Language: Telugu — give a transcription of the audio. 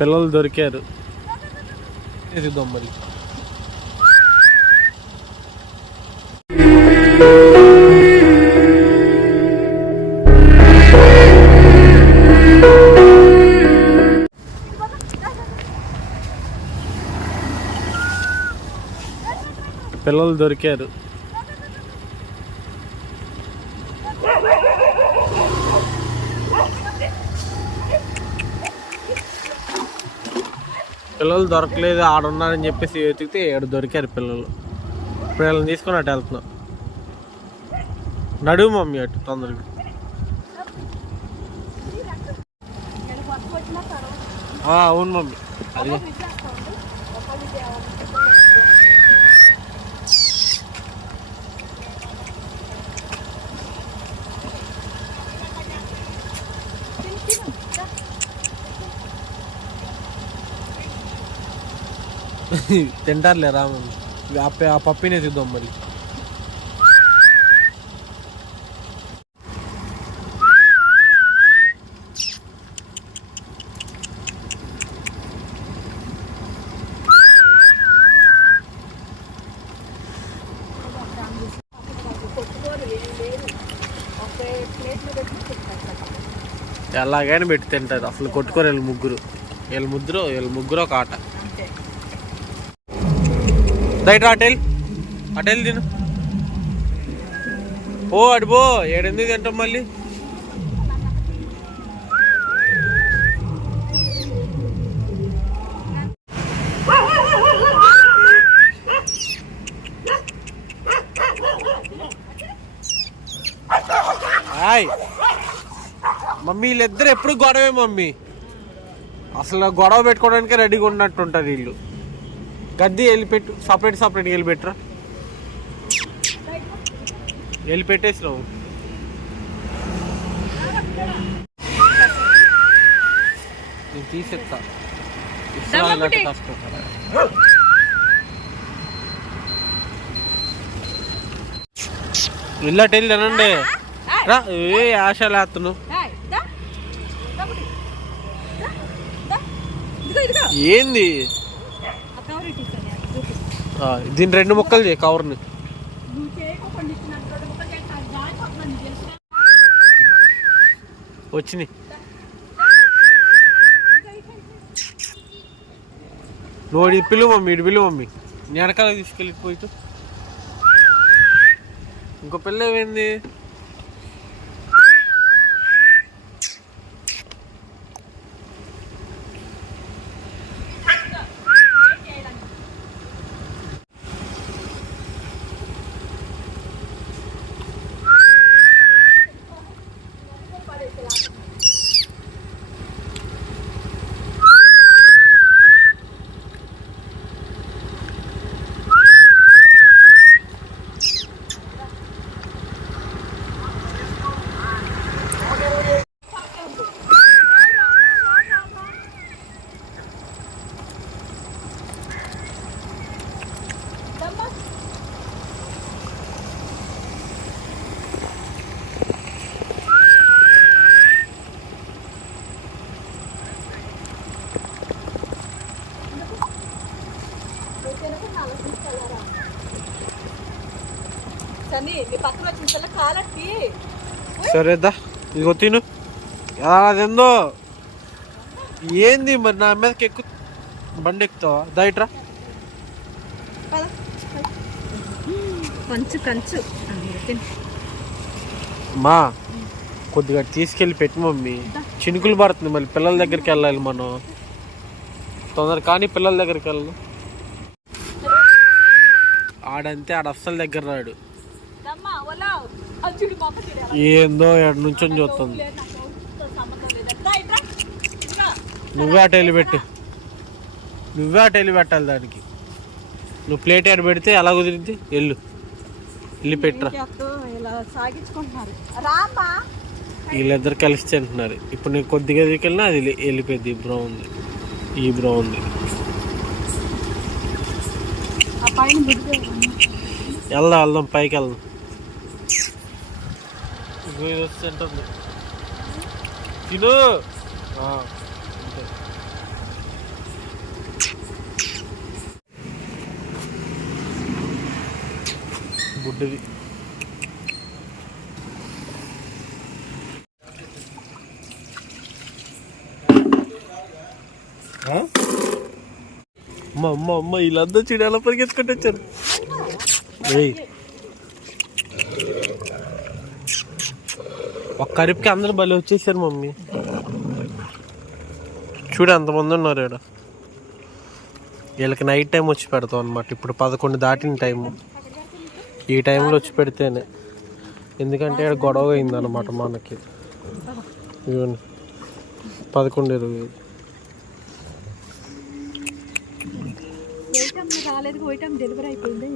పిల్లలు దొరికారు. మరి. పిల్లలు దొరికారు. పిల్లలు దొరకలేదు ఆడున్నారని చెప్పేసి వెతికితే ఏడు దొరికారు పిల్లలు. ఇప్పుడు వీళ్ళని తీసుకొని అటు వెళ్తున్నాం. నడువు మమ్మీ అటు తొందరగా. అవును మమ్మీ. అది తింటారులే రా ఆ పప్పినే చూద్దాం మరి ఎలాగైనా పెట్టి తింటారు అసలు కొట్టుకోరు వీళ్ళు ముగ్గురు. వీళ్ళ ముగ్గురు వీళ్ళ ముగ్గురు ఒక ఆట. రైట్ అటెల్ అటెల్ తిను. ఓ అటు పో. ఏడెందుకు తింటాం మళ్ళీ? హాయ్ మమ్మీ వీళ్ళిద్దరు ఎప్పుడు గొడవే మమ్మీ. అసలు గొడవ పెట్టుకోవడానికి రెడీగా ఉన్నట్టుంటారు వీళ్ళు. గద్ది వెళ్ళిపెట్టు. సపరేట్ సపరేట్గా వెళ్ళిపెట్టరా. వెళ్ళి పెట్టేసినావు నేను తీసేస్తా. కష్టం. ఇల్లట వెళ్ళి తినండి రా. ఏ ఆశ లేస్తున్నావు ఏంది? దీని రెండు ముక్కలు చేయి కవర్ని వచ్చినాయి. నువ్వు ఇది పిలువు మమ్మీ ఇటు పిలువు మమ్మీ. నీ వెనకాల తీసుకెళ్ళిపోయి ఇంకో పిల్ల ఏమైంది? సన్నీ నీ పక్కన వచ్చిన కాలట్టి. సరేదా ఇదిగో తిను. అదేందో ఏంది మరి నా మీదకి ఎక్కు బండి ఎక్కుతావా దయట్రా కంచు కంచు. మా కొద్దిగా తీసుకెళ్ళి పెట్టి మమ్మీ. చినుకులు పడుతుంది మళ్ళీ పిల్లల దగ్గరికి వెళ్ళాలి మనం. తొందర కానీ పిల్లల దగ్గరికి వెళ్ళను. ఆడంతే ఆడ అస్సలు దగ్గర రాడు. ఏందో ఎడ నుంచొని చూస్తుంది. నువ్వే అటు వెళ్ళి పెట్టు. నువ్వే అటు వెళ్ళి పెట్టాలి దానికి. నువ్వు ప్లేట్ ఎడ పెడితే ఎలా కుదిరింది? వెళ్ళు. వెళ్ళి పెట్టరా. వీళ్ళిద్దరు కలిసి తింటున్నారు. ఇప్పుడు నేను కొద్దిగా దికెళ్ళినా అది వెళ్ళి- వెళ్ళిపోయింది. ఈ బ్రౌన్ ఉంది. ఈ బ్రౌన్ ఉంది. వెళ్దాం వెళ్దాం. పైకి వెళ్దాం. ఇది వచ్చి తిను. గుడ్డది అమ్మ అమ్మ అమ్మ వీళ్ళంతా చూడాలి పరిగెత్తుకుంటూ వచ్చారు. ఒక కరిపికి అందరూ బలి వచ్చేసారు మమ్మీ. చూడు ఎంతమంది ఉన్నారు ఇక్కడ వీళ్ళకి నైట్ టైం వచ్చి పెడతాం అనమాట ఇప్పుడు పదకొండు దాటిన టైము ఈ టైంలో వచ్చి పెడితేనే. ఎందుకంటే ఇక్కడ గొడవ అయింది అనమాట మనకి. ఇవన్నీ పదకొండు ఇరవై ఐదు. రాలేదు. డెలివరీ అయిపోయింది